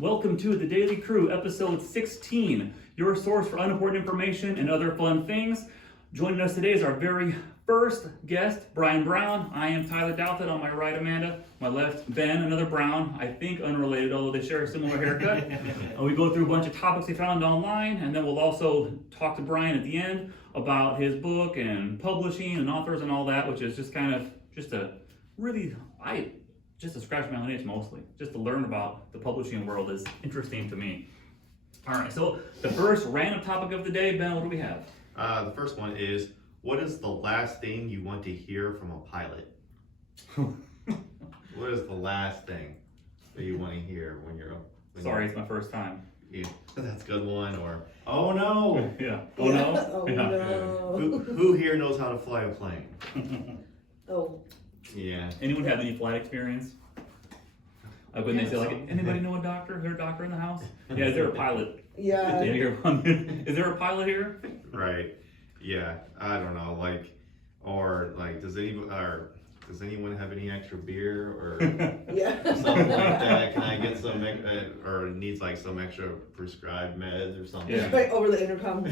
Welcome to The Daily Crew, episode 16, your source for unimportant information and other fun things. Joining us today is our very first guest, Brian Brown. I am Tyler Douthit. On my right, Amanda. My left, Ben, another Brown. I think unrelated, although they share a similar haircut. We go through a bunch of topics we found online, and then we'll also talk to Brian at the end about his book and publishing and authors and all that, which is just kind of just to scratch my own itch mostly. Just to learn about the publishing world is interesting to me. All right, so the first random topic of the day, Ben, what do we have? The first one is, what is the last thing you want to hear from a pilot? What is the last thing that you want to hear when you're Sorry, it's my first time. That's a good one. Or oh no. Yeah. Oh no. Oh Yeah. no. who here knows how to fly a plane? Oh. Yeah. Anyone have any flight experience? Like when they say, like, anybody know a doctor? Is there a doctor in the house? Yeah, is there a pilot? Yeah. Is there a pilot here? Right. Yeah. I don't know. Does anyone have any extra beer or Yeah. something like that? Can I get some or needs like some extra prescribed meds or something? Yeah. Right over the intercom.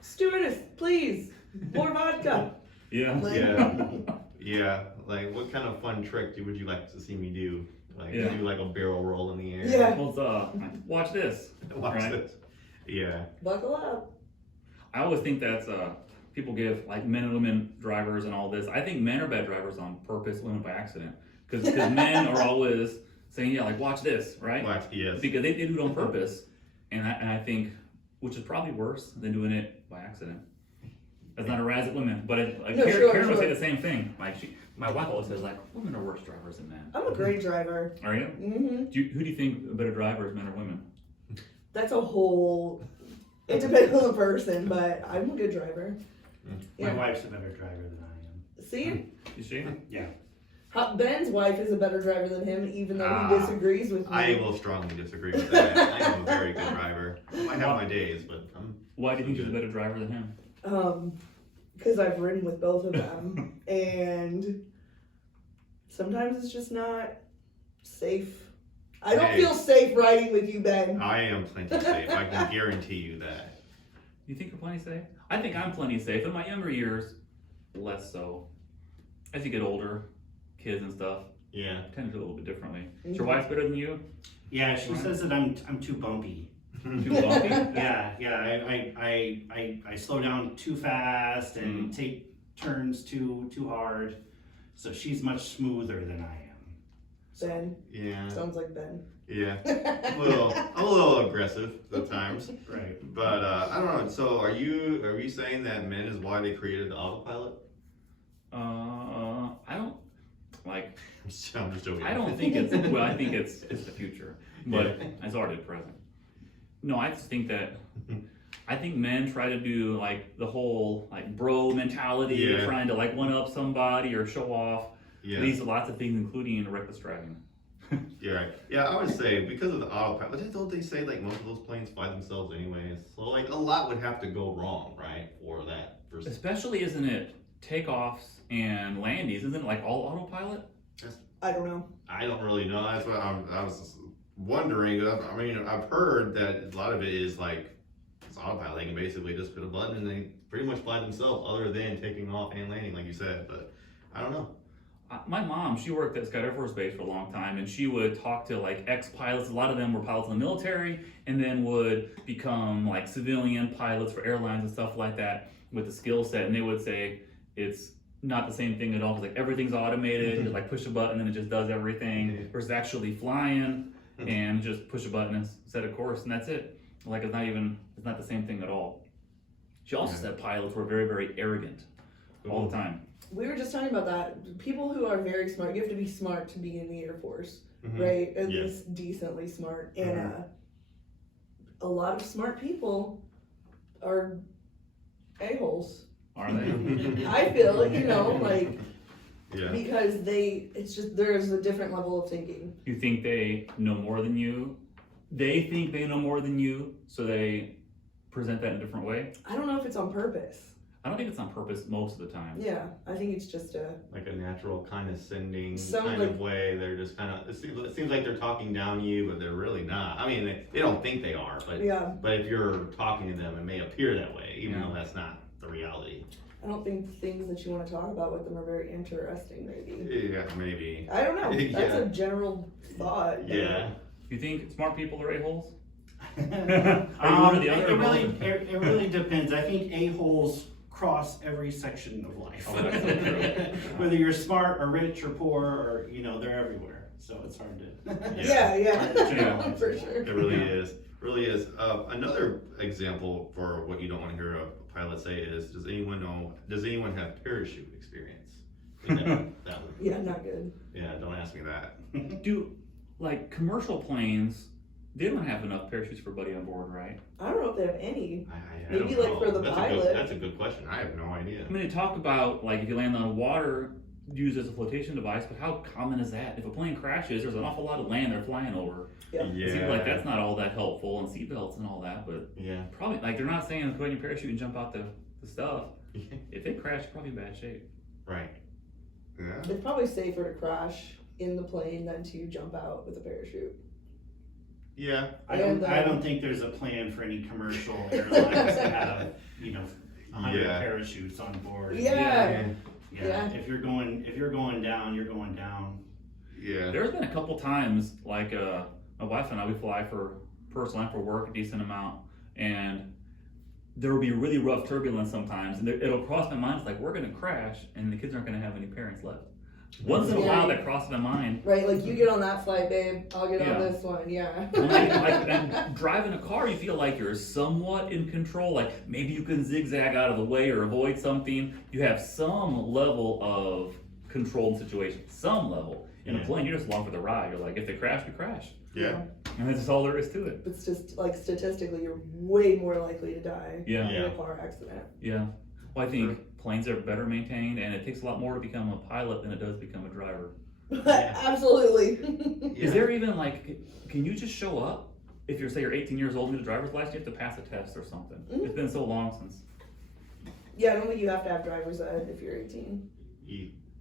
Stewardess, please, more vodka. Yeah. Like, Yeah. Yeah. Like, what kind of fun trick would you like to see me do? Like, Yeah. do like a barrel roll in the air? Yeah. Well, watch this. Watch Right. this. Yeah. buckle up. I always think that's people give like men and women drivers and all this. I think men are bad drivers on purpose, women by accident. Because men are always saying, yeah, like watch this, right? Yes. Because they do it on purpose, and I think, which is probably worse than doing it by accident. That's not a razz at women, but Karen would say the same thing. Like my wife always says, like, women are worse drivers than men. I'm a great driver. Are you? Mm-hmm. Who do you think a better driver is, men or women? That's a whole. It depends on the person, but I'm a good driver. My wife's a better driver than I am. See, Is she? Yeah. Ben's wife is a better driver than him, even though he disagrees with me. I will strongly disagree with that. I am a very good driver. I might have my days, but I'm. Why do you think she's a better driver than him? Because I've ridden with both of them, and sometimes it's just not safe. I don't feel safe riding with you, Ben. I am plenty safe. I can guarantee you that. You think you're plenty safe? I think I'm plenty safe. In my younger years, less so. As you get older, kids and stuff, Yeah. tend to do a little bit differently. Is your wife better than you? Yeah, she says that I'm too bumpy. Too bumpy? I slow down too fast and take turns too hard. So she's much smoother than I am. Ben. Yeah. Sounds like Ben. Yeah. I'm a little aggressive at times. Right. But I don't know. So are you saying that men is why they created the autopilot? I don't like. I'm just joking. I don't think it's. Well, I think it's the future, but it's already the present. No, I just think that. I think men try to do like the whole like bro mentality, trying to like one up somebody or show off. Yeah. Leads to lots of things, including reckless driving. Yeah, right. Yeah, I would say because of the autopilot, don't they say like most of those planes fly themselves anyways? So like a lot would have to go wrong, right, for that. Especially, isn't it takeoffs and landings? Isn't it like all autopilot? I don't know. I don't really know. That's what I was wondering. I mean, I've heard that a lot of it is like it's autopilot. They can basically just put a button and they pretty much fly themselves, other than taking off and landing, like you said. But I don't know. My mom, she worked at Scott Air Force Base for a long time, and she would talk to like ex-pilots. A lot of them were pilots in the military, and then would become like civilian pilots for airlines and stuff like that with the skill set. And they would say it's not the same thing at all, because like everything's automated. You like push a button and it just does everything. Versus actually flying and just push a button and set a course, and that's it. Like it's not the same thing at all. She also said pilots were very, very arrogant all the time. We were just talking about that. People who are very smart, you have to be smart to be in the Air Force, right? At least decently smart. And a lot of smart people are a-holes. Are they? I feel, like, because it's just, there's a different level of thinking. You think they know more than you? They think they know more than you, so they present that in a different way? I don't know if it's on purpose. I don't think it's on purpose most of the time. Yeah, I think it's just a, Like a natural condescending Some, kind like- of way. They're just kind of, it seems like they're talking down to you, but they're really not. I mean, they don't think they are, but if you're talking to them, it may appear that way, even though that's not the reality. I don't think things that you want to talk about with them are very interesting, maybe. Yeah, maybe. I don't know. That's Yeah. a general thought. Yeah. You think smart people are a-holes? It It really depends. I think a-holes cross every section of life. Oh, that's so true. Whether you're smart or rich or poor or, you know, they're everywhere. So it's hard to. Yeah, for sure. It really is. Another example for what you don't want to hear a pilot say is, does anyone have parachute experience? That would, Yeah, not good. yeah, don't ask me that. Do, like, commercial planes, they don't have enough parachutes for everybody on board, right? I don't know if they have any. I Maybe, don't like, know. for the That's pilot. That's a good question. I have no idea. I mean, they talk about, like, if you land on water, used as a flotation device, but how common is that? If a plane crashes, there's an awful lot of land they're flying over. Yeah. It seems like that's not all that helpful, and seatbelts and all that, but Yeah. probably, like, they're not saying put on your parachute and jump out the stuff. If they crash, you're probably in bad shape. Right. Yeah. It's probably safer to crash in the plane than to jump out with a parachute. Yeah. I don't think there's a plan for any commercial airlines to have, you know, 100 parachutes on board. Yeah. If you're going down, you're going down. Yeah. There's been a couple times, like, my wife and I, we fly for personal and for work a decent amount, and there will be really rough turbulence sometimes, and it'll cross my mind, it's like, we're gonna crash, and the kids aren't gonna have any parents left. Once in a while, that crosses my mind. Right, like you get on that flight, babe, I'll get Yeah. on this one, yeah. And driving a car, you feel like you're somewhat in control, like maybe you can zigzag out of the way or avoid something. You have some level of control in the situation, some level. In a plane, you're just along for the ride. You're like, if they crash, we crash. Yeah. And that's just all there is to it. It's just like statistically, you're way more likely to die in Yeah. a car accident. Yeah. Well, I think planes are better maintained, and it takes a lot more to become a pilot than it does become a driver. Absolutely. Is there even like, can you just show up? If you're, say you're 18 years old and get a driver's license, you have to pass a test or something. It's been so long since. Yeah, I don't think you have to have driver's ed if you're 18.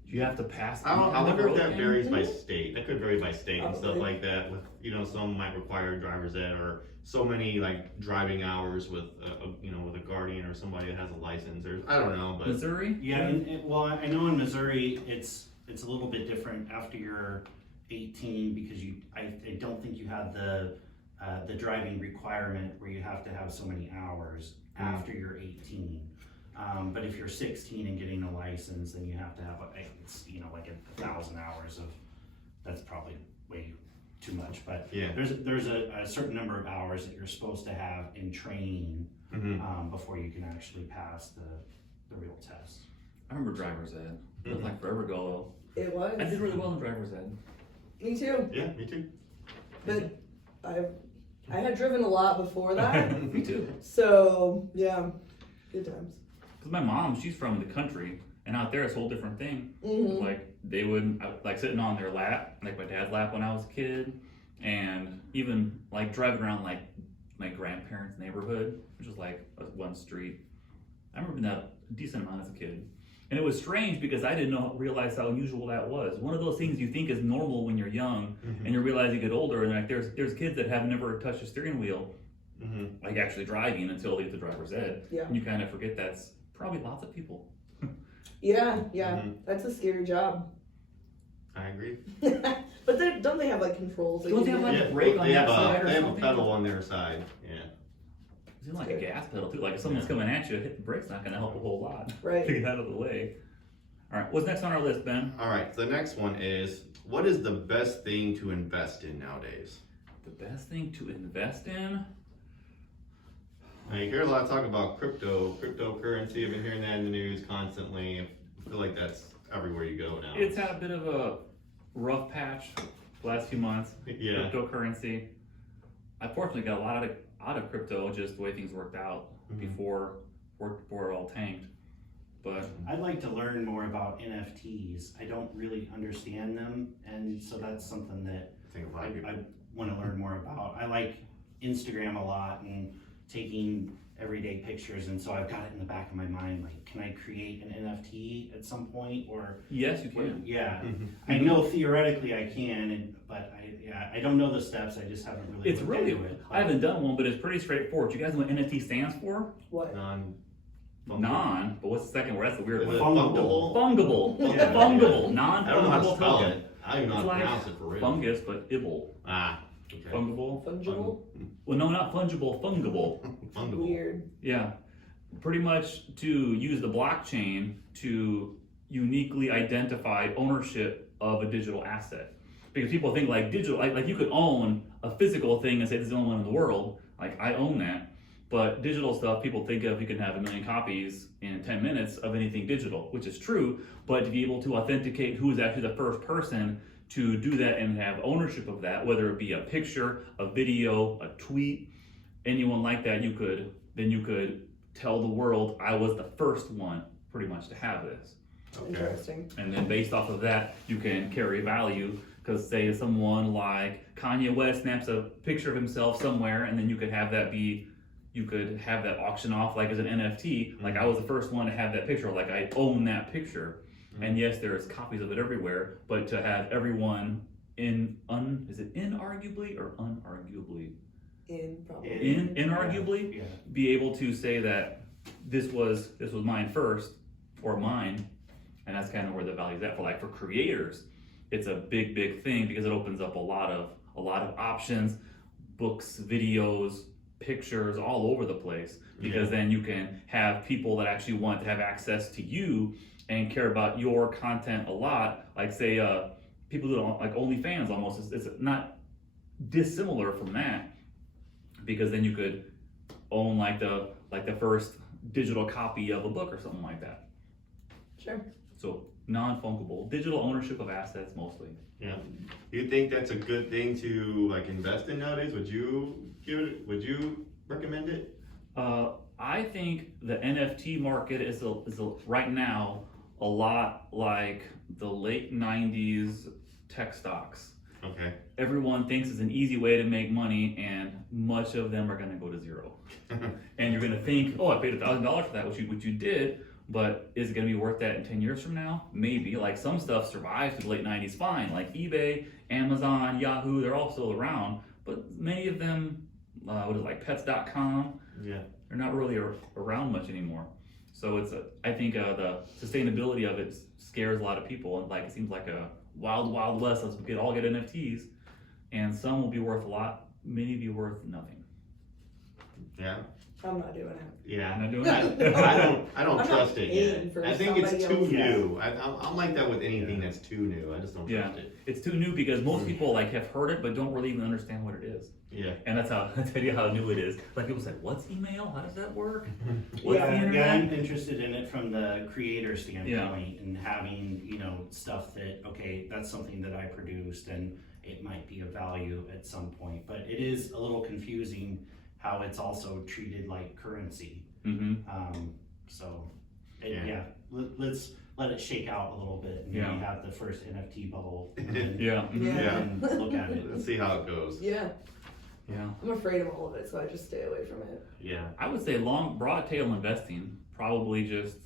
You have to pass. I wonder if that thing? varies by state. That could vary by state and stuff Probably. like that. With some might require driver's ed or so many like driving hours with with a guardian or somebody that has a license. Or I don't know, but Missouri? Yeah, well, I know in Missouri it's a little bit different after you're 18 because I don't think you have the driving requirement where you have to have so many hours after you're 18. But if you're 16 and getting a license, then you have to have like 1,000 hours of. That's probably way too much, but yeah. there's a certain number of hours that you're supposed to have in training before you can actually pass the real test. I remember driver's ed. It was like forever ago though. It was. I did really well in driver's ed. Me too. Yeah, me too. But I had driven a lot before that. Me too. So yeah, good times. Because my mom, she's from the country, and out there it's a whole different thing. Mm-hmm. Like they would, like sitting on their lap, like my dad's lap when I was a kid, and even like driving around like my grandparents' neighborhood, which was like one street. I remember that a decent amount as a kid. And it was strange because I didn't realize how unusual that was. One of those things you think is normal when you're young, and you realize you get older, and like there's kids that have never touched a steering wheel, like actually driving until they get the driver's ed. Yeah. And you kind of forget that's probably lots of people. Yeah, that's a scary job. I agree. But don't they have like controls? That Don't you they have, can- like, a brake on they that have side or they have a something? pedal on their side. Yeah. It's like a gas pedal too. Like if someone's coming at you, hit the brake's not going to help a whole lot. Right. To get out of the way. All right, what's next on our list, Ben? All right. So the next one is, what is the best thing to invest in nowadays? The best thing to invest in? Now, you hear a lot of talk about cryptocurrency. I've been hearing that in the news constantly. I feel like that's everywhere you go now. It's had a bit of a rough patch the last few months. Yeah. Cryptocurrency. I fortunately got a lot out of crypto, just the way things worked out before it all tanked. But I'd like to learn more about NFTs. I don't really understand them, and so that's something that I think a lot of people. I want to learn more about. I like Instagram a lot, and taking everyday pictures, and so I've got it in the back of my mind, like, can I create an NFT at some point, or? Yes, you can. Yeah, Mhm. I know theoretically I can, but I don't know the steps, I just haven't really It's looked really, into it. I haven't done one, but it's pretty straightforward. You guys know what NFT stands for? What? Non, but what's the second word? That's the weird Is one. it Fungible. Fungible. Yeah. Fungible. I don't know how to Non-fungible spell token. it. I don't even know how It's to like pronounce it for real. Fungus, but ibble. Ah, okay. Fungible. Fungible? Well, no, not fungible. Fungible. Fungible. Weird. Yeah. Pretty much to use the blockchain to uniquely identify ownership of a digital asset. Because people think like digital, like you could own a physical thing and say this is the only one in the world. Like I own that. But digital stuff, people think of you can have 1 million copies in 10 minutes of anything digital, which is true. But to be able to authenticate who is actually the first person to do that and have ownership of that, whether it be a picture, a video, a tweet, anyone like that, you could tell the world I was the first one pretty much to have this. Okay. Interesting. And then based off of that, you can carry value. Because say someone like Kanye West snaps a picture of himself somewhere, and then you could have that auction off like as an NFT. Like I was the first one to have that picture, like I own that picture. And yes, there's copies of it everywhere, but to have everyone is it inarguably or unarguably? Inarguably Yeah. be able to say that this was mine first, or mine, and that's kind of where the value's at for creators. It's a big thing because it opens up a lot of options, books, videos, pictures all over the place. Because then you can have people that actually want to have access to you and care about your content a lot. Like say people do like OnlyFans almost. It's not dissimilar from that, because then you could own like the first digital copy of a book or something like that. Sure. So non-fungible, digital ownership of assets mostly. Yeah. Do you think that's a good thing to like invest in nowadays? Would you recommend it? I think the NFT market is right now a lot like the late 90s tech stocks. Okay. Everyone thinks it's an easy way to make money, and much of them are going to go to zero. And you're going to think, oh, I paid $1,000 for that, which you did, but is it going to be worth that in 10 years from now? Maybe. Like some stuff survived through the late 90s fine, like eBay, Amazon, Yahoo, they're all still around, but many of them, like pets.com, Yeah. they're not really around much anymore. So I think the sustainability of it scares a lot of people, and like it seems like a wild west. We could all get NFTs, and some will be worth a lot, many will be worth nothing. Yeah. I'm not doing it. Yeah. I'm not doing that. I don't I'm trust not it paying yet. for I think it's somebody too else. new. I'm like that with anything that's too new. I just don't Yeah, trust it. it's too new because most people like have heard it but don't really even understand what it is. Yeah. And that's how I tell you how new it is. Like people say, "What's email? How does that work? What's the Yeah, internet?" I'm interested in it from the creator standpoint, and having, stuff that, okay, that's something that I produced and it might be of value at some point. But it is a little confusing how it's also treated like currency. Mm-hmm. Let's let it shake out a little bit and maybe have the first NFT bubble and then, Yeah. Yeah. and look at it. Let's see how it goes. Yeah. Yeah. I'm afraid of all of it, so I just stay away from it. Yeah. I would say broad tail investing, probably just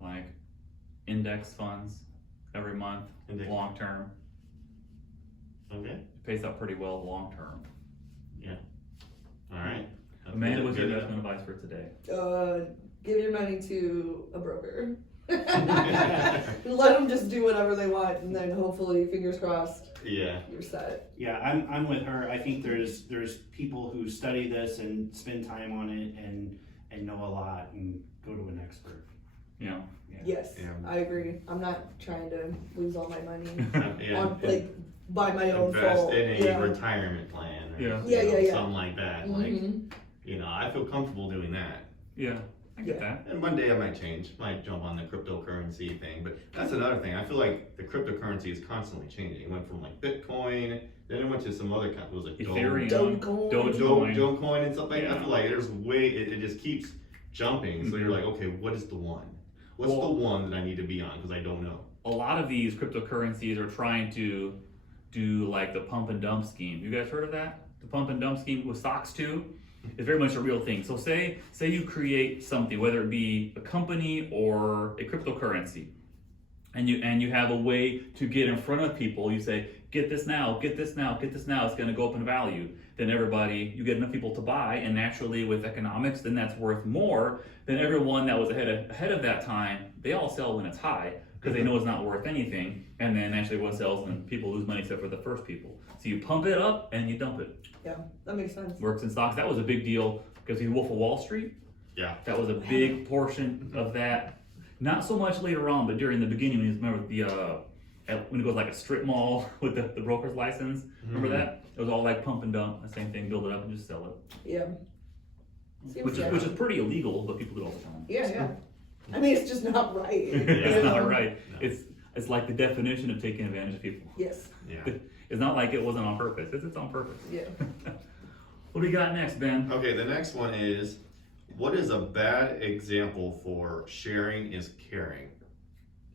like index funds every month, Index. long term. Okay. It pays out pretty well long term. All right. Amanda, what's your Good. investment advice for today? Give your money to a broker. Let them just do whatever they want, and then hopefully, fingers crossed, Yeah. you're set. Yeah, I'm with her. I think there's people who study this and spend time on it and know a lot and go to an expert. Yeah. Yes, Yeah. I agree. I'm not trying to lose all my money Yeah. on by my own Invest fault. in a Yeah. retirement plan. Or, Yeah. Yeah. Something like that. Mhm. I feel comfortable doing that. Yeah. I get that. And one day I might change, might jump on the cryptocurrency thing. But that's another thing. I feel like the cryptocurrency is constantly changing. It went from like Bitcoin, then it went to some other kind. It was like Ethereum, Dogecoin. Dogecoin. and stuff like that. I Yeah. feel like there's it just keeps jumping. So you're like, okay, what is the one? What's the one that I need to be on? Because I don't know. A lot of these cryptocurrencies are trying to do like the pump and dump scheme. You guys heard of that? The pump and dump scheme with stocks too, is very much a real thing. So say you create something, whether it be a company or a cryptocurrency, and you have a way to get in front of people. You say, get this now, get this now, get this now. It's going to go up in value. Then you get enough people to buy, and naturally with economics, then that's worth more than everyone that was ahead of that time. They all sell when it's high because they know it's not worth anything, and then actually everyone sells and people lose money except for the first people. So you pump it up and you dump it. Yeah, that makes sense. Works in stocks. That was a big deal because the Wolf of Wall Street. Yeah. That was a big portion of that. Not so much later on, but during the beginning, when you remember when it goes like a strip mall with the broker's license. Remember that? It was all like pump and dump, the same thing, build it up and just sell it. Yeah. Which is pretty illegal, but people do it all the time. Yeah. I mean, it's just not right. It's not right. No. It's like the definition of taking advantage of people. Yes. Yeah. It's not like it wasn't on purpose. It's on purpose. Yeah. What do we got next, Ben? Okay, the next one is, what is a bad example for sharing is caring?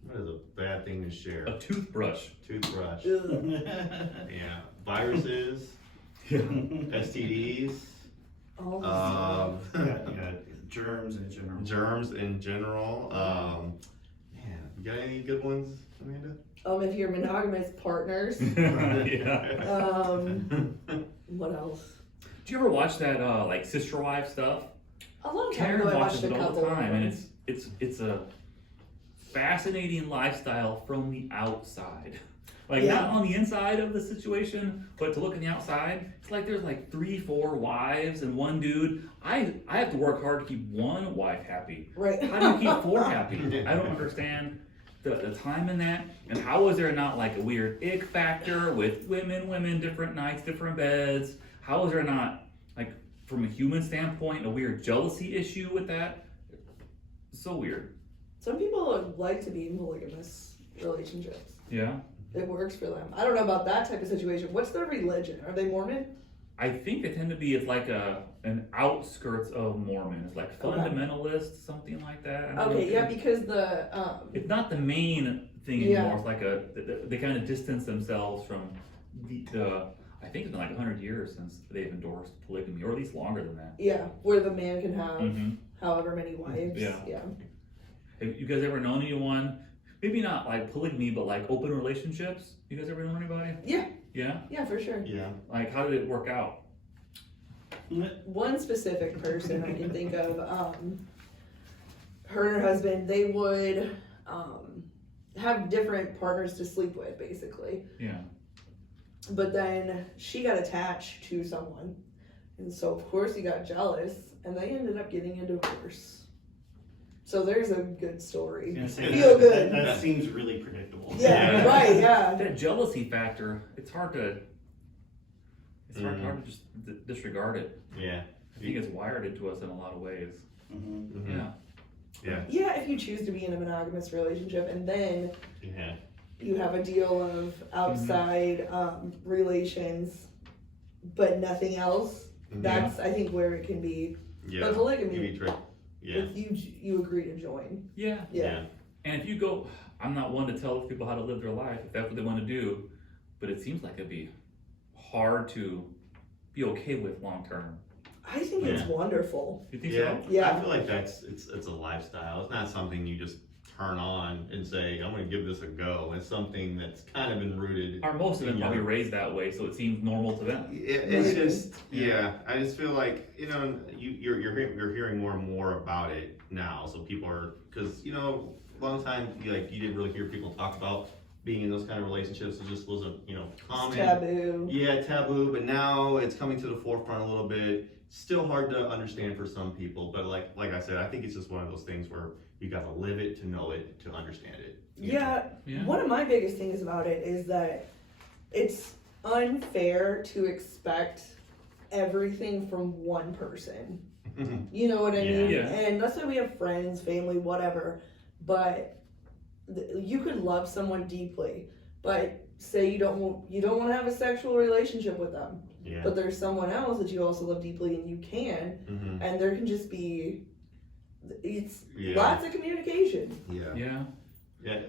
What is a bad thing to share? A toothbrush. Toothbrush. Ugh. Yeah. Viruses. Yeah. STDs. All this Yeah, germs in general. Germs in general. Man, you got any good ones, Amanda? if you're monogamous partners. Yeah. What else? Do you ever watch that like Sister Wives stuff? A long time Karen ago, I watches watched a it all couple. the time, and it's a fascinating lifestyle from the outside. Like Yeah. not on the inside of the situation, but to look on the outside, it's like there's like 3-4 wives and one dude. I have to work hard to keep one wife happy. Right. How do you keep 4 happy? I don't understand the time in that. And how is there not like a weird ick factor with women, different nights, different beds? How is there not, like, from a human standpoint, a weird jealousy issue with that? So weird. Some people like to be in polygamous relationships. Yeah. It works for them. I don't know about that type of situation. What's their religion? Are they Mormon? I think they tend to be, it's like an outskirts of Mormon. It's like fundamentalist, something like that. I don't know Okay, if yeah, it- because the It's not the main thing Yeah. anymore. It's like they kind of distance themselves from the I think it's been like 100 years since they've endorsed polygamy, or at least longer than that. yeah, where the man can have Mm-hmm. however many wives. Yeah. Yeah. Have you guys ever known anyone, maybe not like polygamy, but like open relationships? You guys ever know anybody? Yeah. Yeah? Yeah, for sure. Yeah. Like, how did it work out? One specific person I can think of, her and her husband, they would have different partners to sleep with, basically. Yeah. But then she got attached to someone. And so, of course, he got jealous, and they ended up getting a divorce. So there's a good story. I was gonna say, Feel good. That seems really predictable. Yeah, right, yeah. That jealousy factor, it's hard to just disregard it. Yeah. I think it's wired into us in a lot of ways. Mm-hmm. Mhm. Yeah. Yeah. Yeah, if you choose to be in a monogamous relationship, and then Yeah. you have a deal of outside relations, but nothing else, that's, I think, where it can be. Yeah. But polygamy, Maybe trick. Yeah. if you agree to join. Yeah. Yeah. And if you go, I'm not one to tell people how to live their life, if that's what they want to do, but it seems like it'd be hard to be okay with long term. I think it's wonderful. You think Yeah. so? Yeah. I feel like it's a lifestyle. It's not something you just turn on and say, I'm going to give this a go. It's something that's kind of been rooted. Or most of them probably raised that way, so it seems normal to them. It's just, I just feel like, you're hearing more and more about it now. So people are, because, a long time, you didn't really hear people talk about being in those kind of relationships. It just wasn't, common. It's taboo. Yeah, taboo, but now it's coming to the forefront a little bit. Still hard to understand for some people, but like I said, I think it's just one of those things where you got to live it to know it to understand it. Yeah. One of my biggest things about it is that it's unfair to expect everything from one person. You know what I mean? Yeah. And that's why we have friends, family, whatever. But you could love someone deeply, but say you don't want to have a sexual relationship with them. Yeah. But there's someone else that you also love deeply, and you can, and there can just be lots of communication. Yeah. Yeah.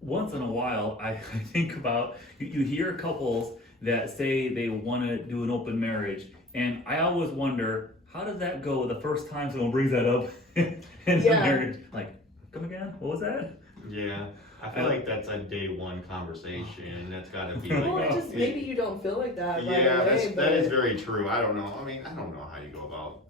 Once in a while, I think about, you hear couples that say they want to do an open marriage, and I always wonder, how does that go the first time someone brings that up in the Yeah. marriage? Like, come again? What was that? Yeah, I feel like that's a day one conversation. That's got to be Well, like. it just maybe you don't feel like that right Yeah, away, that is but very true. I don't know. I mean, I don't know how you go about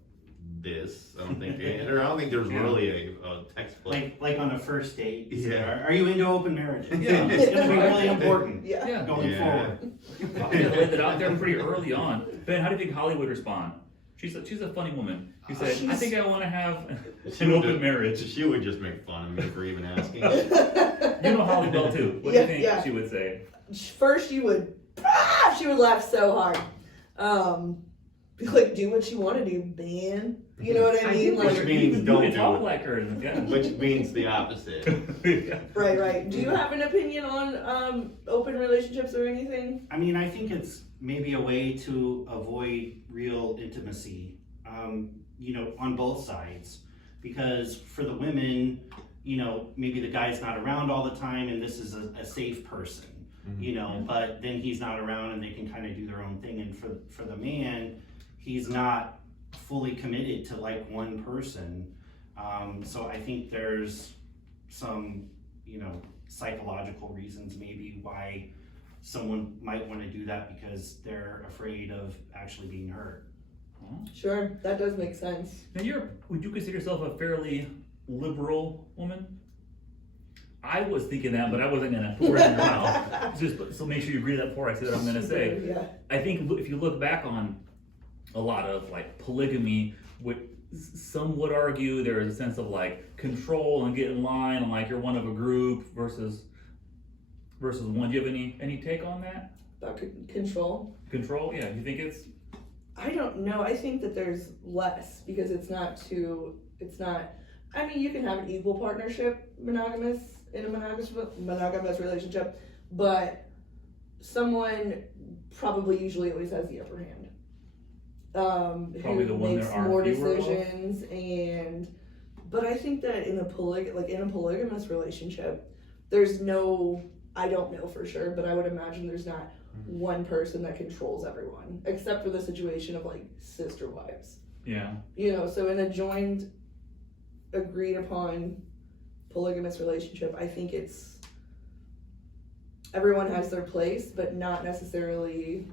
this. I don't think I don't think there's Yeah. really a textbook. Like on a first date, you say, Yeah. are you into open marriage? Yeah. It's gonna be really important yeah. Yeah. going Yeah. forward. Probably laid it out there pretty early on. Ben, how do you think Holly would respond? She's a funny woman. You said, I She's- think I want to have She an would open just- marriage. She would just make fun of me for even asking. You know Holly well too. What do Yeah, you think yeah. she would say? First she would laugh so hard. Be like, do what you want to do, man. You know what I mean? Which Like, means you don't can do talk it. like her. Yeah. Which means the opposite. Yeah. right. Do you have an opinion on open relationships or anything? I mean, I think it's maybe a way to avoid real intimacy, on both sides. Because for the women, maybe the guy's not around all the time and this is a safe person, but then he's not around and they can kind of do their own thing. And for the man, he's not fully committed to like one person. So I think there's some, psychological reasons maybe why someone might want to do that because they're afraid of actually being hurt. Sure, that does make sense. Now would you consider yourself a fairly liberal woman? I was thinking that, but I wasn't gonna pour it in your mouth. So make sure you agree that before I say what I'm gonna say. Yeah. I think if you look back on a lot of like polygamy, some would argue there is a sense of like control and get in line and like you're one of a group versus one. Do you have any take on that? About control. Control? Yeah. You think it's I don't know. I think that there's less because I mean, you can have an equal partnership in a monogamous relationship, but someone probably usually always has the upper hand. Probably the Who one makes there are more fewer of. decisions but I think that in a polygamous relationship, there's no, I don't know for sure, but I would imagine there's not one person that controls everyone, except for the situation of like sister wives. Yeah. You know, so in a joined, agreed upon polygamous relationship, I think it's, everyone has their place, but not necessarily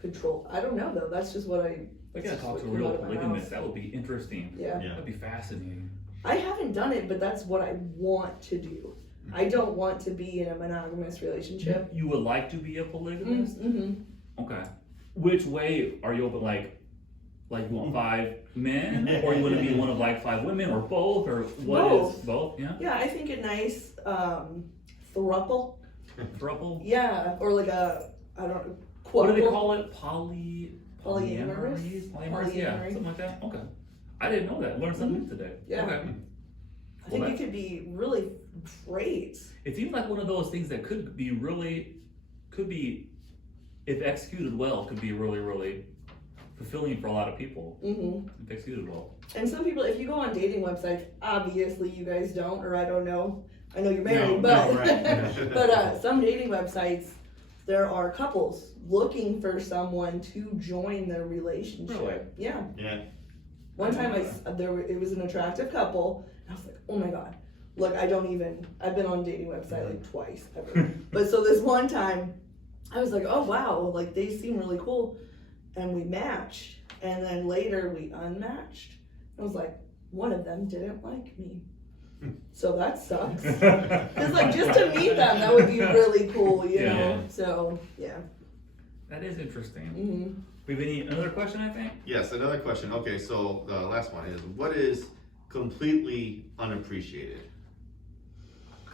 control. I don't know though, that's just what I, We gotta talk to a came real out of my polygamist. mouth. That would be interesting. yeah. Yeah. That'd be fascinating. I haven't done it, but that's what I want to do. I don't want to be in a monogamous relationship. You would like to be a polygamist? Mm-hmm. Okay. Which way are you open? Like you want 5 men, or you want to be one of like 5 women, or both, or what Both. is both? Yeah. Yeah, I think a nice throuple. Throuple. Yeah, or like a, I don't know, What do they quadruple. call it? Polyamorous? Polyamorous. Yeah, Polyamory. something like that. Okay. I didn't know that. Learned something new today. Yeah. Okay. I think Well, it could be really great. It seems like one of those things that could be, if executed well, could be really, really fulfilling for a lot of people. Mm-hmm. If executed well. And some people, if you go on dating websites, obviously you guys don't, or I don't know. I know you're married, No, but no, right. but some dating websites, there are couples looking for someone to join their relationship. Really? Yeah. Yeah. One time it was an attractive couple, and I was like, oh my god. Look, I've been on a dating website like twice ever. But so this one time, I was like, oh wow, like they seem really cool. And we matched. And then later we unmatched. I was like, one of them didn't like me. So that sucks. It's like just to meet them, that would be really cool, you Yeah. know? So, yeah. That is interesting. Mm-hmm. We have another question, I think? Yes, another question. Okay, so the last one is, what is completely unappreciated?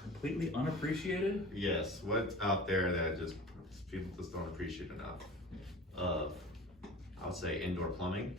Completely unappreciated? Yes, what's out there that just people just don't appreciate enough of, I would say, indoor plumbing.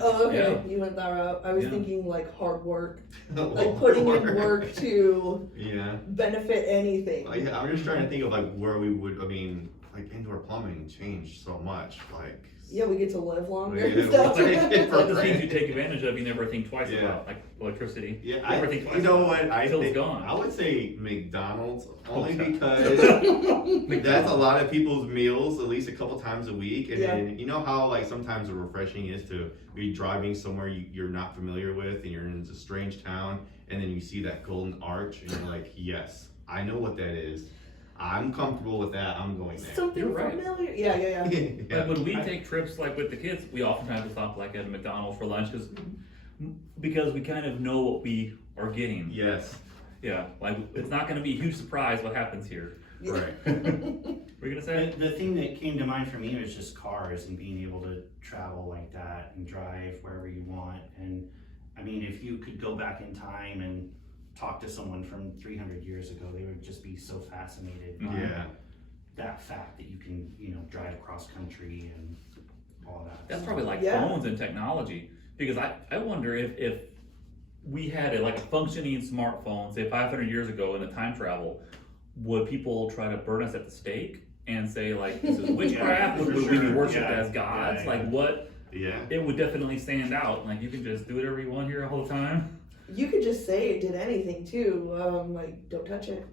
Oh, okay. Yeah. You went that route. I was Yeah. thinking like hard work. Well, Like putting in work to Yeah. benefit anything. Yeah, I'm just trying to think of like where we would, I mean, like indoor plumbing changed so much. Like Yeah, we get to live longer Yeah, and stuff. It's like the things you take advantage of, you never think twice Yeah. about, like electricity. yeah, You never think twice you know about it what? I until it's think gone. I would say McDonald's only Okay. because that's a lot of people's meals at least a couple times a week. And Yeah. then you know how like sometimes the refreshing is to be driving somewhere you're not familiar with and you're in a strange town and then you see that golden arch and you're like, yes, I know what that is. I'm comfortable with that. I'm going there. Something You're right. familiar. Yeah. Yeah. Like when we take trips like with the kids, we oftentimes will stop like at a McDonald's for lunch because we kind of know what we are getting. Yes. Yeah, like it's not going to be a huge surprise what happens here. Right. What are you gonna say? The thing that came to mind for me was just cars and being able to travel like that and drive wherever you want. And I mean, if you could go back in time and talk to someone from 300 years ago, they would just be so fascinated by Yeah. that fact that you can, drive cross country and all that. That's probably like Yeah. phones and technology. Because I wonder if we had a functioning smartphone, say 500 years ago in a time travel, would people try to burn us at the stake and say like this is witchcraft? Yeah, would for we be sure. worshipped Yeah. as gods? Yeah, Like yeah. what? Yeah. It would definitely stand out. Like you can just do whatever you want here all the time. You could just say it did anything too. Like, don't touch it.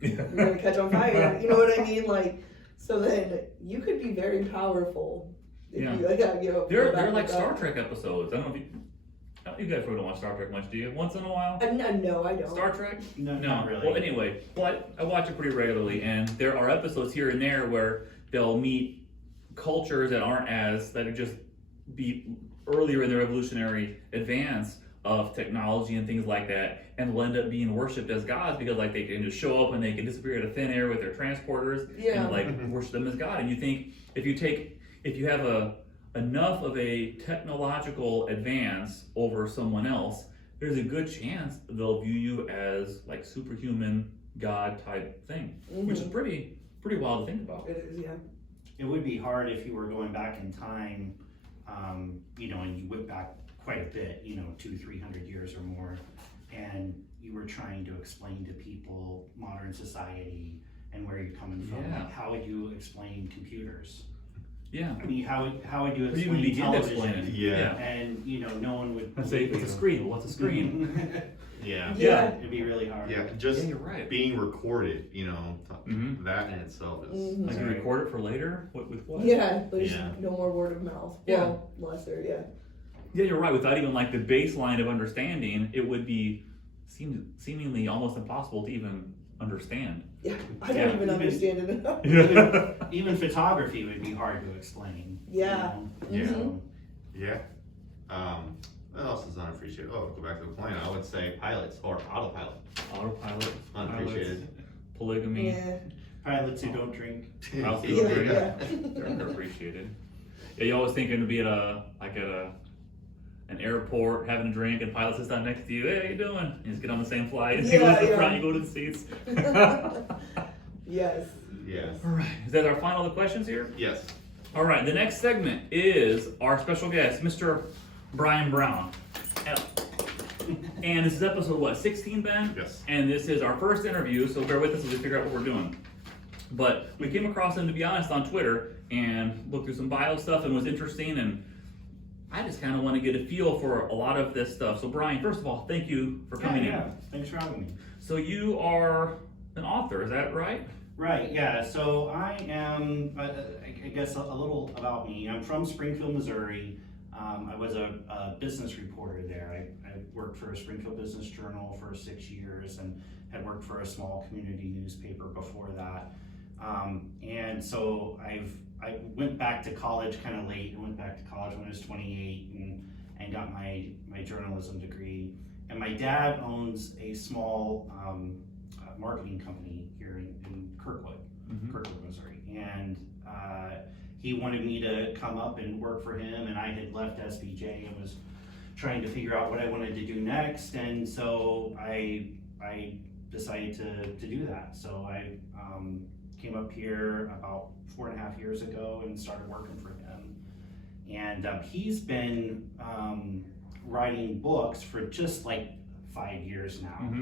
You're gonna catch on fire. You know what I mean? Like, so then you could be very powerful. If Yeah. you, They're like Star Trek episodes. I don't know if you guys really don't watch Star Trek much, do you? Once in a while? No, I don't. Star Trek? No, No. not really. Well, anyway, I watch it pretty regularly, and there are episodes here and there where they'll meet cultures that are just be earlier in their evolutionary advance of technology and things like that, and will end up being worshipped as gods because like they can just show up and they can disappear into thin air with their transporters Yeah. and like worship them as God. And you think if you have enough of a technological advance over someone else, there's a good chance they'll view you as like superhuman god type thing, which is pretty wild to think about. It is, yeah. It would be hard if you were going back in time, and you went back quite a bit, 200-300 years or more, and you were trying to explain to people modern society and where you're coming from. Yeah. Like, how would you explain computers? Yeah. I mean, how would you Or even explain begin to television? explain it. Yeah. And no one would. Let's say it's a screen. What's a screen? Yeah. Yeah. It'd be really hard. Yeah. Just Yeah, you're right. being recorded, Mhm. that in itself is. Mhm. Like you record it for later? With what? Yeah, there's Yeah. no more word of mouth. Yeah. Well, lesser, yeah. Yeah, you're right. Without even like the baseline of understanding, it would be seemingly almost impossible to even understand. Yeah, I Yeah. don't even understand it enough. Even photography would be hard to explain. Yeah. Yeah. Mhm. Yeah. What else is unappreciated? Oh, go back to the point. I would say pilots or autopilot. Autopilot, Unappreciated. pilots, polygamy, Yeah. Pilots who don't drink. pilots who Yeah, agree. yeah. They're underappreciated. Yeah, you always thinking to be at an airport having a drink and pilot sits down next to you. Hey, how you doing? You just get on the same flight. You go Yeah, to the yeah. front, you go to the seats. Yes. Yes. All right, is that our final questions here? Yes. All right, the next segment is our special guest, Mr. Brian Brown. And this is episode, what, 16, Ben? Yes. And this is our first interview, so bear with us as we figure out what we're doing. But we came across him, to be honest, on Twitter and looked through some bio stuff and was interesting, and I just kind of want to get a feel for a lot of this stuff. So Brian, first of all, thank you for coming Yeah. in. Thanks for having me. So you are an author, is that right? Right, yeah. So I am, I guess a little about me. I'm from Springfield, Missouri. I was a business reporter there. I worked for a Springfield Business Journal for 6 years and had worked for a small community newspaper before that. And so I went back to college kind of late. I went back to college when I was 28 and got my journalism degree. And my dad owns a small marketing company here in Kirkwood, Missouri. And he wanted me to come up and work for him, and I had left SBJ and was trying to figure out what I wanted to do next. And so I decided to do that. So I came up here about 4.5 years ago and started working for him. And he's been writing books for just like 5 years now,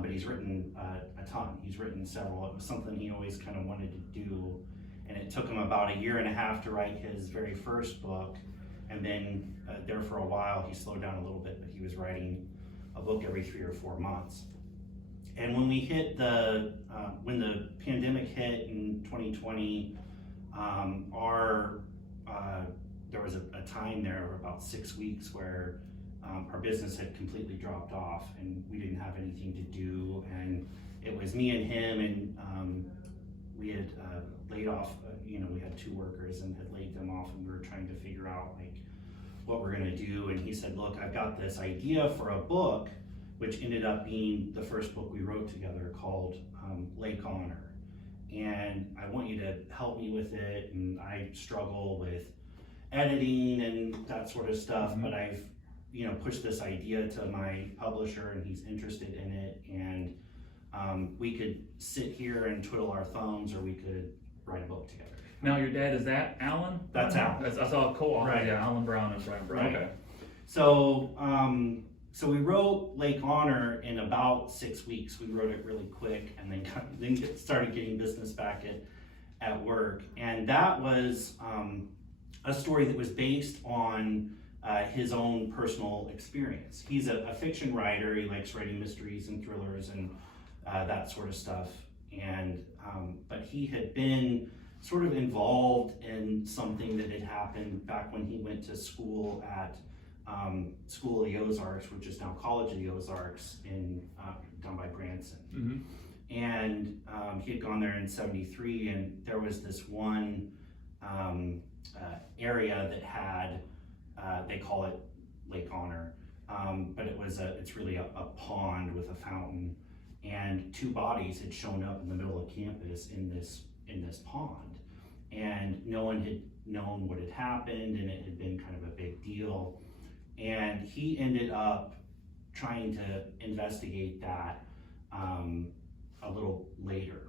but he's written a ton. He's written several. It was something he always kind of wanted to do. And it took him about 1.5 years to write his very first book. And then there for a while, he slowed down a little bit, but he was writing a book every 3 or 4 months. And when we hit when the pandemic hit in 2020, there was a time there of about 6 weeks where our business had completely dropped off and we didn't have anything to do. And it was me and him, and we had laid off, we had 2 workers and had laid them off, and we were trying to figure out like what we're gonna do. And he said, look, I've got this idea for a book, which ended up being the first book we wrote together, called Lake Honor. And I want you to help me with it. And I struggle with editing and that sort of stuff, but I've pushed this idea to my publisher, and he's interested in it. And we could sit here and twiddle our thumbs, or we could write a book together. Now your dad, is that Alan? That's Alan. I saw a co-author, Right. yeah, Alan Brown and Brian Brown. Right. Okay. So we wrote Lake Honor in about 6 weeks. We wrote it really quick, and then started getting business back at work. And that was a story that was based on his own personal experience. He's a fiction writer. He likes writing mysteries and thrillers and that sort of stuff. And but he had been sort of involved in something that had happened back when he went to school at School of the Ozarks, which is now College of the Ozarks down by Branson. Mm-hmm. And he had gone there in '73, and there was this one area that had, they call it Lake Honor, but it's really a pond with a fountain, and 2 bodies had shown up in the middle of campus in this pond, and no one had known what had happened, and it had been kind of a big deal. And he ended up trying to investigate that a little later,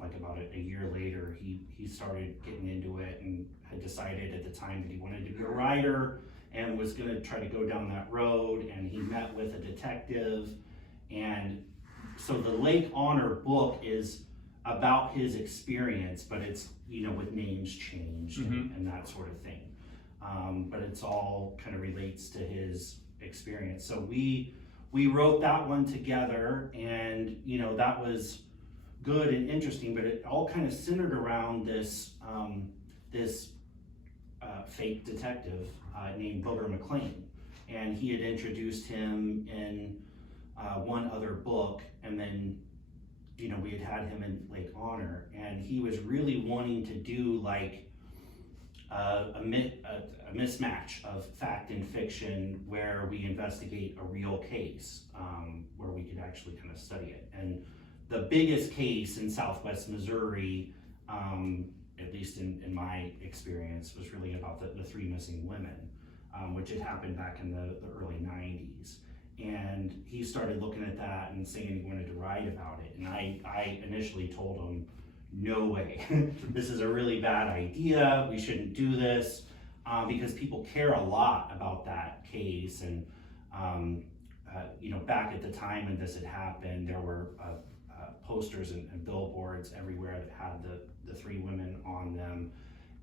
like about a year later. He started getting into it and had decided at the time that he wanted to be a writer and was going to try to go down that road. And he met with a detective. And so the Lake Honor book is about his experience, but it's, with names changed and that sort of thing. But it's all kind of relates to his experience. So we wrote that one together, and that was good and interesting, but it all kind of centered around this fake detective named Booger McLean. And he had introduced him in one other book, and then we had him in Lake Honor, and he was really wanting to do like a mismatch of fact and fiction, where we investigate a real case, where we could actually kind of study it. And the biggest case in Southwest Missouri, at least in my experience, was really about the 3 missing women, which had happened back in the early 90s. And he started looking at that and saying he wanted to write about it. And I initially told him, no way, this is a really bad idea, we shouldn't do this, because people care a lot about that case. And back at the time when this had happened, there were posters and billboards everywhere that had the 3 women on them.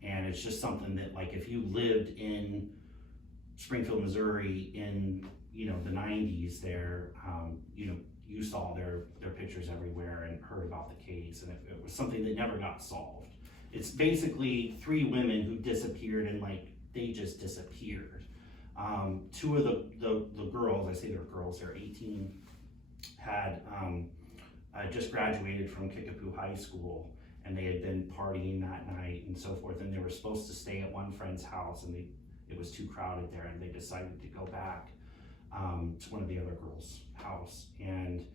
And it's just something that, like, if you lived in Springfield, Missouri in the 90s there, you saw their pictures everywhere and heard about the case, and it was something that never got solved. It's basically 3 women who disappeared, and they just disappeared. 2 of the girls, I say they're girls, they're 18, had just graduated from Kickapoo High School, and they had been partying that night and so forth, and they were supposed to stay at one friend's house, and it was too crowded there, and they decided to go back to one of the other girls' house. And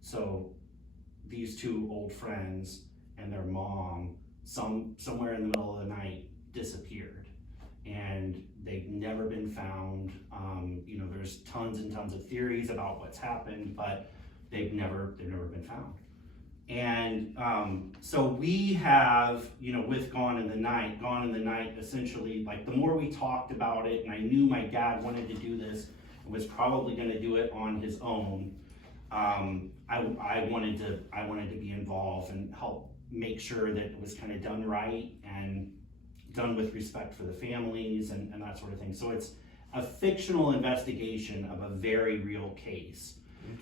so these 2 old friends and their mom, somewhere in the middle of the night, disappeared, and they've never been found. There's tons and tons of theories about what's happened, but they've never been found. And so we have, with Gone in the Night, essentially, like, the more we talked about it, and I knew my dad wanted to do this and was probably going to do it on his own, I wanted to be involved and help make sure that it was kind of done right and done with respect for the families and that sort of thing. So it's a fictional investigation of a very real case.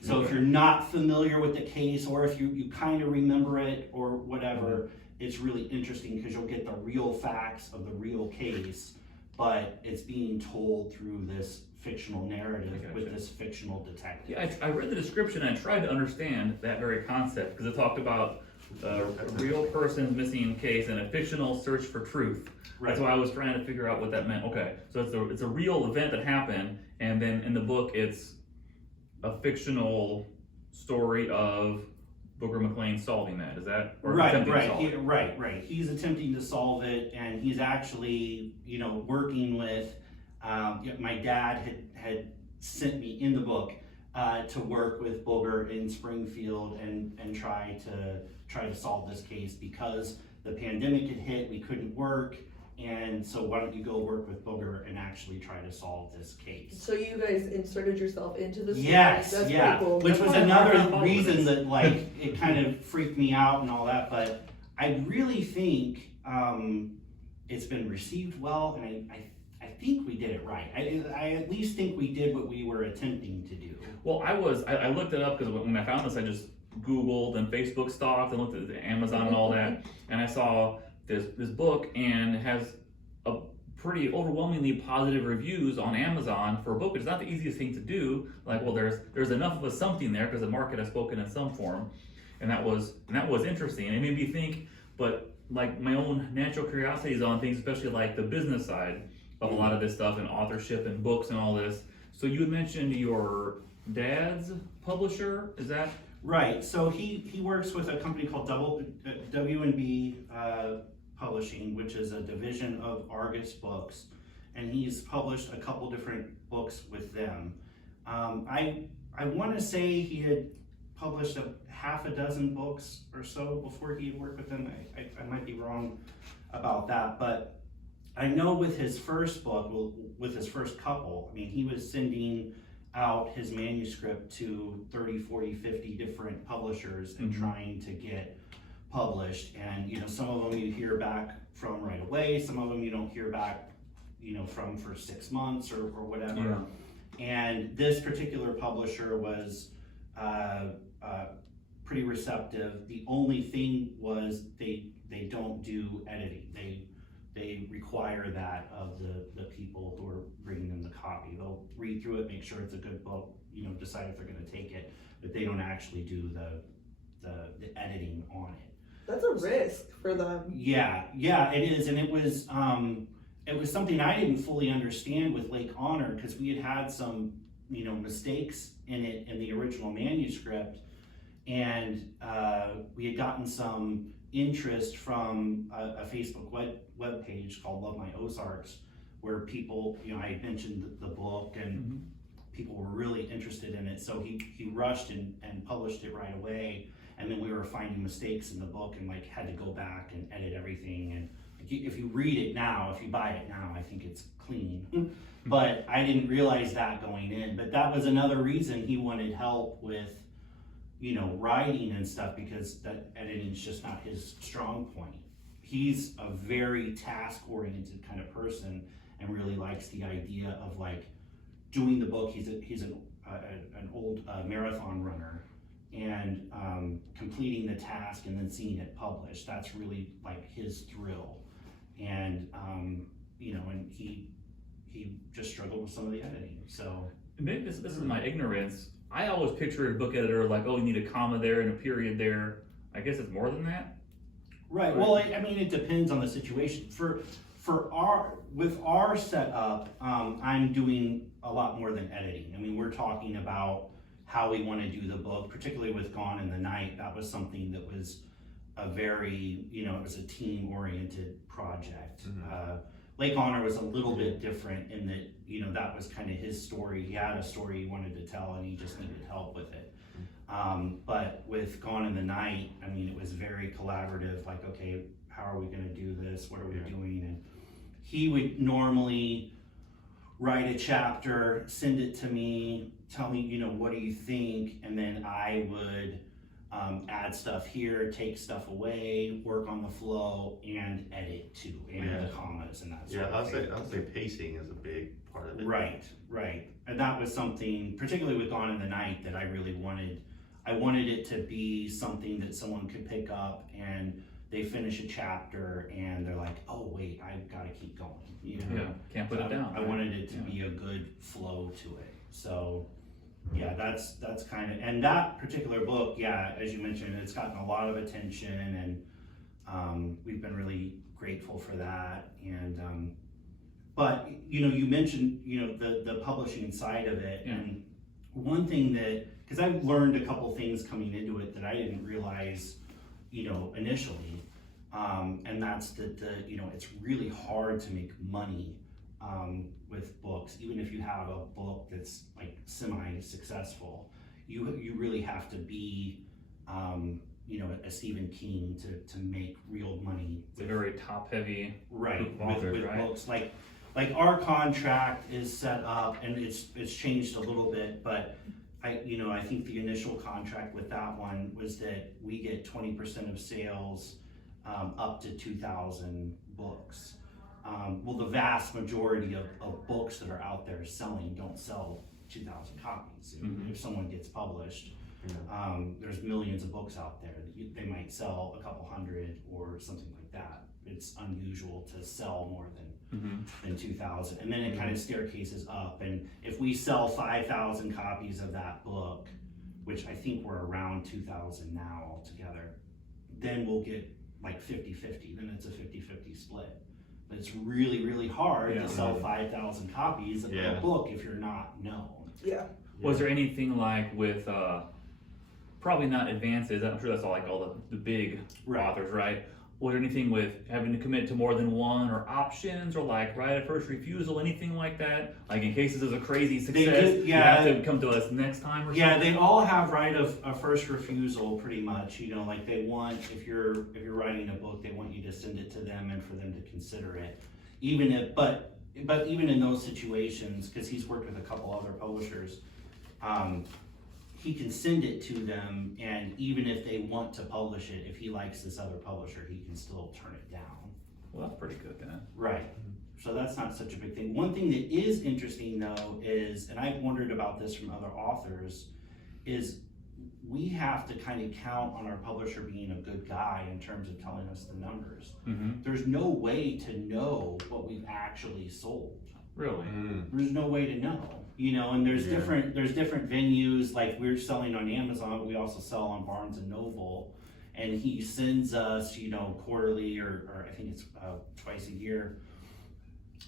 So if you're not familiar with the case, or if you kind of remember it or whatever, it's really interesting because you'll get the real facts of the real case, but it's being told through this fictional narrative with this fictional detective. Yeah, I read the description and I tried to understand that very concept because it talked about a real person's missing case and a fictional search for truth. Right. That's why I was trying to figure out what that meant. Okay, so it's a real event that happened, and then in the book it's a fictional story of Booker McLean solving that. Is that attempting to solve it? Right. He's attempting to solve it, and he's actually, working with. My dad had sent me in the book to work with Booker in Springfield and try to solve this case because the pandemic had hit. We couldn't work. And so why don't you go work with Booger and actually try to solve this case? So you guys inserted yourself into this? Yes, That's yeah. pretty cool. Which was That's another why reason that it kind of freaked me out and all that. But I really think it's been received well, and I think we did it right. I at least think we did what we were attempting to do. Well, I looked it up because when I found this, I just Googled and Facebook stalked and looked at Amazon and all that, and I saw this book, and it has a pretty overwhelmingly positive reviews on Amazon for a book. It's not the easiest thing to do. Like, well, there's enough of a something there because the market has spoken in some form, and that was interesting. And it made me think, but like my own natural curiosities on things, especially like the business side of a lot of this stuff and authorship and books and all this. So you had mentioned your dad's publisher, is that? Right. So he works with a company called W&B Publishing, which is a division of Argus Books, and he's published a couple different books with them. I want to say he had published a half a dozen books or so before he had worked with them. I might be wrong about that, but I know with his first book, with his first couple, I mean, he was sending out his manuscript to 30, 40, 50 different publishers and trying to get published. And some of them you hear back from right away, some of them you don't hear back from for 6 months or whatever. Yeah. And this particular publisher was pretty receptive. The only thing was they don't do editing. They require that of the people who are bringing them the copy. They'll read through it, make sure it's a good book, decide if they're going to take it, but they don't actually do the editing on it. That's a risk for them. Yeah, it is, and it was something I didn't fully understand with Lake Honor because we had some mistakes in it in the original manuscript, and we had gotten some interest from a Facebook web page called Love My Ozarks, where people, I had mentioned the book and people were really interested in it. So he rushed and published it right away. And then we were finding mistakes in the book and had to go back and edit everything. And if you read it now, if you buy it now, I think it's clean. But I didn't realize that going in. But that was another reason he wanted help with writing and stuff, because that editing is just not his strong point. He's a very task-oriented kind of person and really likes the idea of doing the book. He's an old marathon runner, and completing the task and then seeing it published. That's really his thrill. And and he just struggled with some of the editing. So maybe this is my ignorance. I always pictured a book editor you need a comma there and a period there. I guess it's more than that. Right. Well, it depends on the situation. With our setup, I'm doing a lot more than editing. I mean, we're talking about how we want to do the book, particularly with Gone in the Night. That was something that was a very, it was a team-oriented project. Lake Honor was a little bit different in that, that was kind of his story. He had a story he wanted to tell and he just needed help with it. But with Gone in the Night, it was very collaborative, okay, how are we going to do this? What are we doing? And he would normally write a chapter, send it to me, tell me, what do you think? And then I would add stuff here, take stuff away, work on the flow, and edit too, and the commas and that sort of thing. I'd say pacing is a big part of it. Right. And that was something, particularly with Gone in the Night, that I really wanted. I wanted it to be something that someone could pick up and they finish a chapter and they're like, oh wait, I've got to keep going. You know? Yeah, can't put it down. I wanted it to be a good flow to it. So yeah, that's kind of, and that particular book, yeah, as you mentioned, it's gotten a lot of attention, and we've been really grateful for that. And but you know, you mentioned, you know, the publishing side of it, and one thing that, because I've learned a couple things coming into it that I didn't realize, you know, initially, and that's that you know, it's really hard to make money with books. Even if you have a book that's like semi-successful, you really have to be you know, a Stephen King to make real money. It's a very top-heavy Right, authors, with right? books. Like our contract is set up, and it's changed a little bit, but I think the initial contract with that one was that we get 20% of sales up to 2,000 books. Well, the vast majority of books that are out there selling don't sell 2,000 copies. If someone gets published, there's millions of books out there. They might sell a couple hundred or something like that. It's unusual to sell more than 2,000. And then it kind of staircases up. And if we sell 5,000 copies of that book, which I think we're around 2,000 now altogether, then we'll get like 50-50. Then it's a 50-50 split. But it's really, really hard to sell 5,000 copies of a book if you're not known. Yeah. Was there anything like with, probably not advances, I'm sure that's all like all the big authors, right? Was there anything with having to commit to more than one, or options, or like right of first refusal, anything like that? Like in case this is a crazy success, you have to come to us next time or something? Yeah, they all have right of first refusal pretty much. You know, like they want, if you're writing a book, they want you to send it to them and for them to consider it. Even if, but even in those situations, because he's worked with a couple other publishers, he can send it to them, and even if they want to publish it, if he likes this other publisher, he can still turn it down. Well, that's pretty good then. Right. So that's not such a big thing. One thing that is interesting though is, and I've wondered about this from other authors, is we have to kind of count on our publisher being a good guy in terms of telling us the numbers. There's no way to know what we've actually sold. Really? There's no way to know. You know, and there's different venues. Like we're selling on Amazon, but we also sell on Barnes and Noble, and he sends us, you know, quarterly or I think it's twice a year,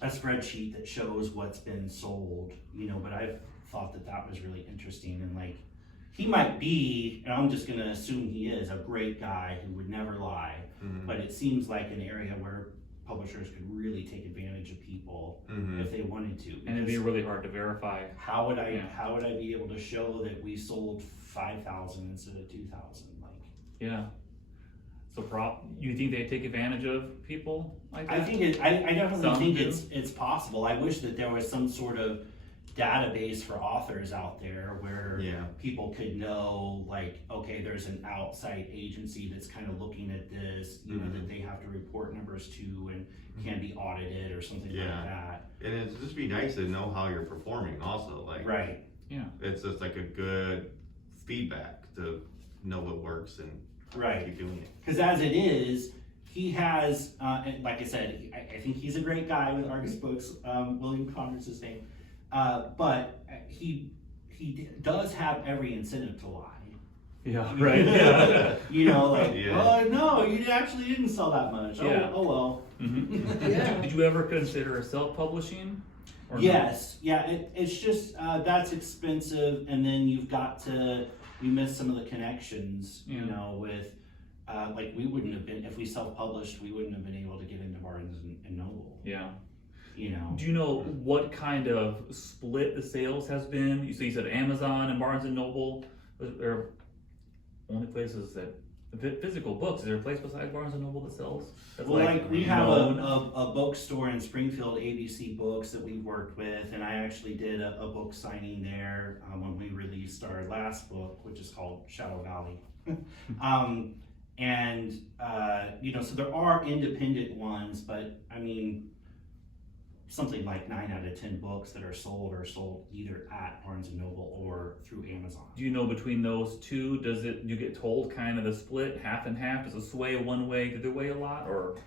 a spreadsheet that shows what's been sold. You know, but I've thought that was really interesting, and like he might be, and I'm just gonna assume he is a great guy who would never lie, but it seems like an area where publishers could really take advantage of people if they wanted to. And it'd be really hard to verify. How would I be able to show that we sold 5,000 instead of 2,000? Like, yeah. So you think they take advantage of people like that? I think I definitely think do. it's possible. I wish that there was some sort of database for authors out there where people could know, like, okay, there's an outside agency that's kind of looking at this, you know, that they have to report numbers to and can be audited or something like that. And it'd just be nice to know how you're performing also, like, it's just like a good feedback to know what works and keep doing it. Because as it is, he has, and like I said, I think he's a great guy with Argus Books. William Conrad's his name. But he does have every incentive to lie. Yeah, right. Yeah. You know, like, oh no, you actually didn't sell that much. Oh well. Did you ever consider self-publishing? Yes. No? Yeah. It's just that's expensive, and then you miss some of the connections. You know, with like we wouldn't have been, if we self-published, we wouldn't have been able to get into Barnes and Noble. Yeah. You know. Do you know what kind of split the sales has been? You said Amazon and Barnes and Noble. They're only places that physical books. Is there a place besides Barnes and Noble that sells? Well, like we have a bookstore in Springfield, ABC Books, that we worked with, and I actually did a book signing there when we released our last book, which is called Shadow Valley. And so there are independent ones, but I mean, something like 9 out of 10 books that are sold either at Barnes and Noble or through Amazon. Do you know between those two, you get told kind of the split half and half? Does it sway one way, the other way a lot, or?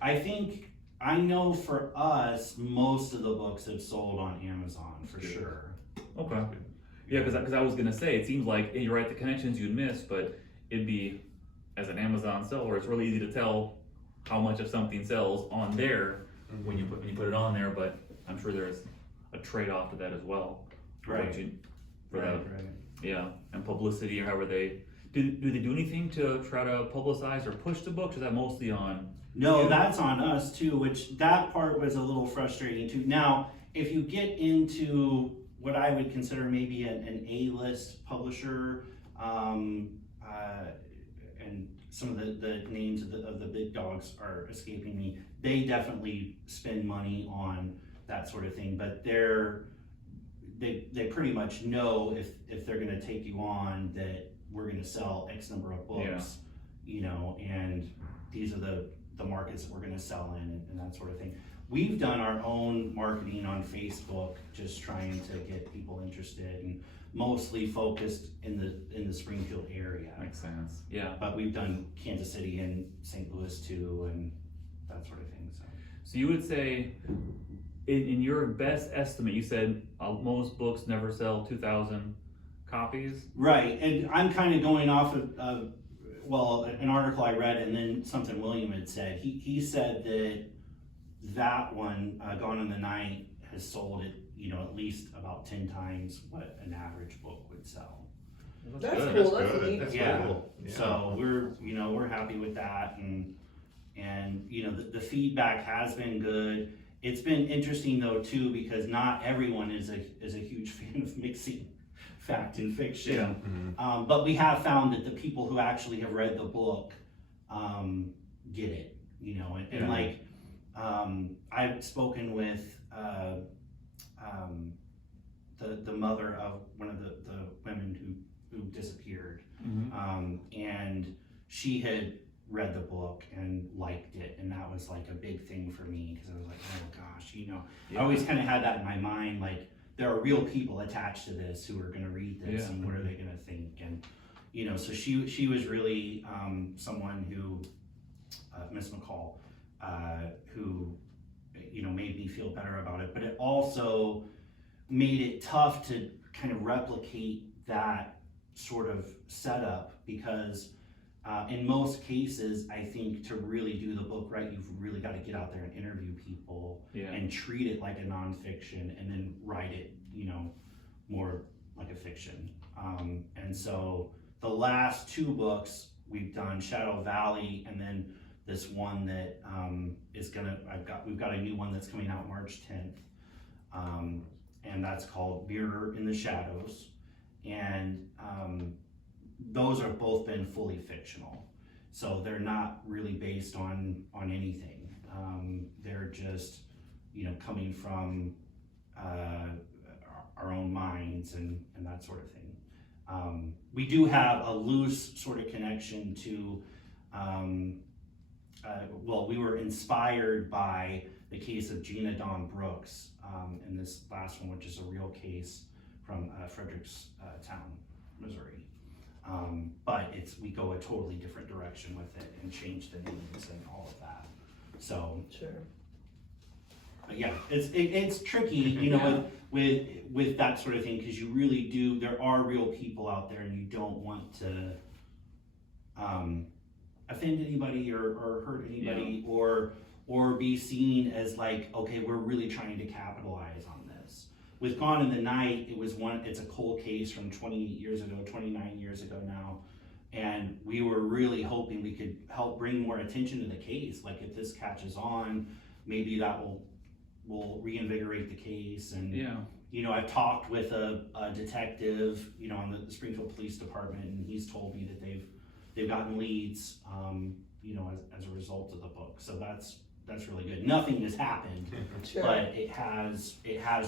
I know for us, most of the books have sold on Amazon for sure. Okay. Yeah, because I was gonna say, it seems like you're right, the connections you'd miss, but it'd be, as an Amazon seller, it's really easy to tell how much of something sells on there when you put it on there, but I'm sure there's a trade-off to that as well. Right. Right. Yeah, and publicity, or however do they do anything to try to publicize or push the books? Is that mostly on? No, that's on us too, which that part was a little frustrating too. Now, if you get into what I would consider maybe an A-list publisher, and some of the names of the big dogs are escaping me, they definitely spend money on that sort of thing, but they pretty much know if they're gonna take you on, that we're gonna sell X number of books, and these are the markets that we're gonna sell in, and that sort of thing. We've done our own marketing on Facebook, just trying to get people interested, and mostly focused in the Springfield area. Makes sense. Yeah. But we've done Kansas City and St. Louis too, and that sort of thing. So you would say, in your best estimate, you said most books never sell 2,000 copies? Right, and I'm kind of going off of an article I read, and then something William had said. He said that one, Gone in the Night, has sold at least about 10 times what an average book would sell. That's good. cool. That's That's good. neat. That's Yeah. cool. Yeah. So we're happy with that, and the feedback has been good. It's been interesting though too, because not everyone is a huge fan of mixing fact and fiction. Yeah. But we have found that the people who actually have read the book get it, and like I've spoken with the mother of one of the women who disappeared, and she had read the book and liked it, and that was like a big thing for me, because I was like, oh gosh, I always kind of had that in my mind, like there are real people attached to this who are going to read this, and what are they going to think, and so she was really someone who, Miss McCall, who made me feel better about it, but it also made it tough to kind of replicate that sort of setup, because in most cases, I think to really do the book right, you've really got to get out there and interview people and treat it like a nonfiction, and then write it, more like a fiction. And so the last 2 books we've done, Shadow Valley, and then this one that we've got a new one that's coming out March 10th, and that's called Mirror in the Shadows, and those have both been fully fictional, so they're not really based on anything. They're just coming from our own minds and that sort of thing. We do have a loose sort of connection to we were inspired by the case of Gina Dawn Brooks in this last one, which is a real case from Frederickstown, Missouri. But we go a totally different direction with it, and change the names and all of that. So Sure. but yeah, it's tricky, with that sort of thing, because you really do. There are real people out there, and you don't want to offend anybody or hurt anybody, or be seen as like, okay, we're really trying to capitalize on this. With Gone in the Night, it's a cold case from 28 years ago, 29 years ago now, and we were really hoping we could help bring more attention to the case. Like, if this catches on, maybe that will reinvigorate the case. And I've talked with a detective, on the Springfield Police Department, and he's told me that they've gotten leads, as a result of the book. So that's really good. Nothing has happened, Sure. but it has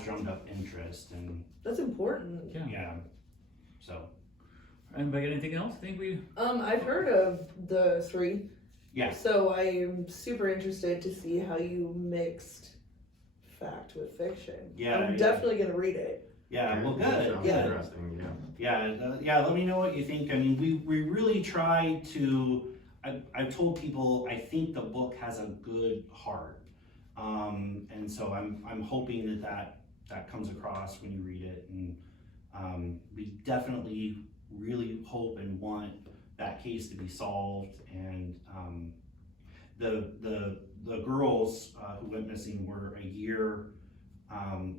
drummed up interest, and That's important. yeah. So Anybody got anything else? I think we. I've heard of the 3. Yeah. So I am super interested to see how you mixed fact with fiction. Yeah, I'm yeah. definitely gonna read it. Yeah, well, good. Sounds Yeah. interesting, yeah. Yeah, let me know what you think. I mean, we really try to, I've told people, I think the book has a good heart. And so I'm hoping that comes across when you read it. And we definitely really hope and want that case to be solved. And the girls who went missing were a year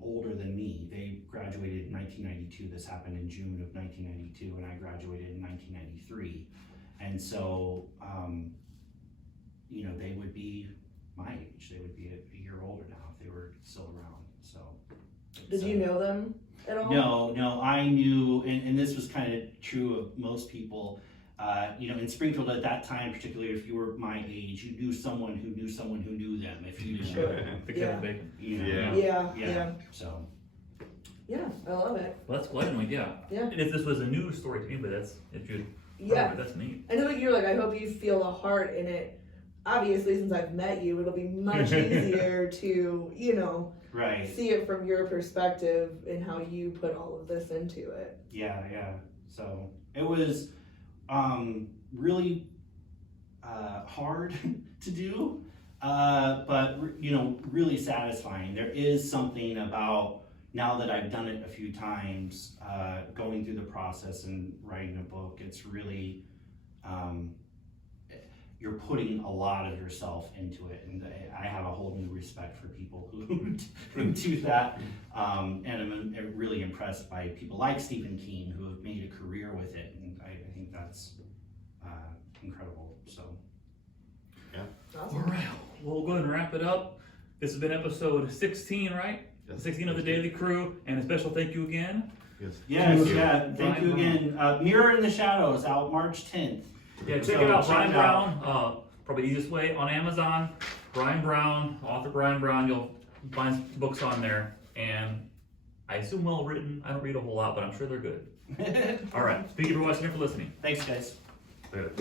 older than me. They graduated in 1992. This happened in June of 1992, and I graduated in 1993. And so, they would be my age. They would be a year older now if they were still around. So, Did you know them at all? No, I knew, and this was kind of true of most people. In Springfield at that time, particularly if you were my age, you knew someone who knew someone who knew them. If you didn't, Sure. The Yeah. Kevin Bacon. Yeah. So, Yeah, I love it. Well, that's quite annoying. Yeah. Yeah. And if this was a new story to me, but that's if you. Yeah. That's neat. I know like you're like, I hope you feel the heart in it. Obviously, since I've met you, it'll be much easier to, right. see it from your perspective and how you put all of this into it. Yeah. So it was really hard to do, but really satisfying. There is something about, now that I've done it a few times, going through the process and writing a book, it's really, you're putting a lot of yourself into it, and I have a whole new respect for people who do that, and I'm really impressed by people like Stephen King who have made a career with it, and I think that's incredible. So, Awesome. All right. We'll go ahead and wrap it up. This has been episode 16, right? Yes. 16 of the Daily Crew, and a special thank you again. yes, Thank you. yeah, thank you again. Mirror in the Shadows, out March 10th. Yeah, check So it out. check Brian it Brown, probably the easiest way on Amazon. Brian Brown, author Brian Brown. You'll find books on there, and I assume well written. I don't read a whole lot, but I'm sure they're good. All right. Thank you for watching and for listening. Thanks, guys. Later.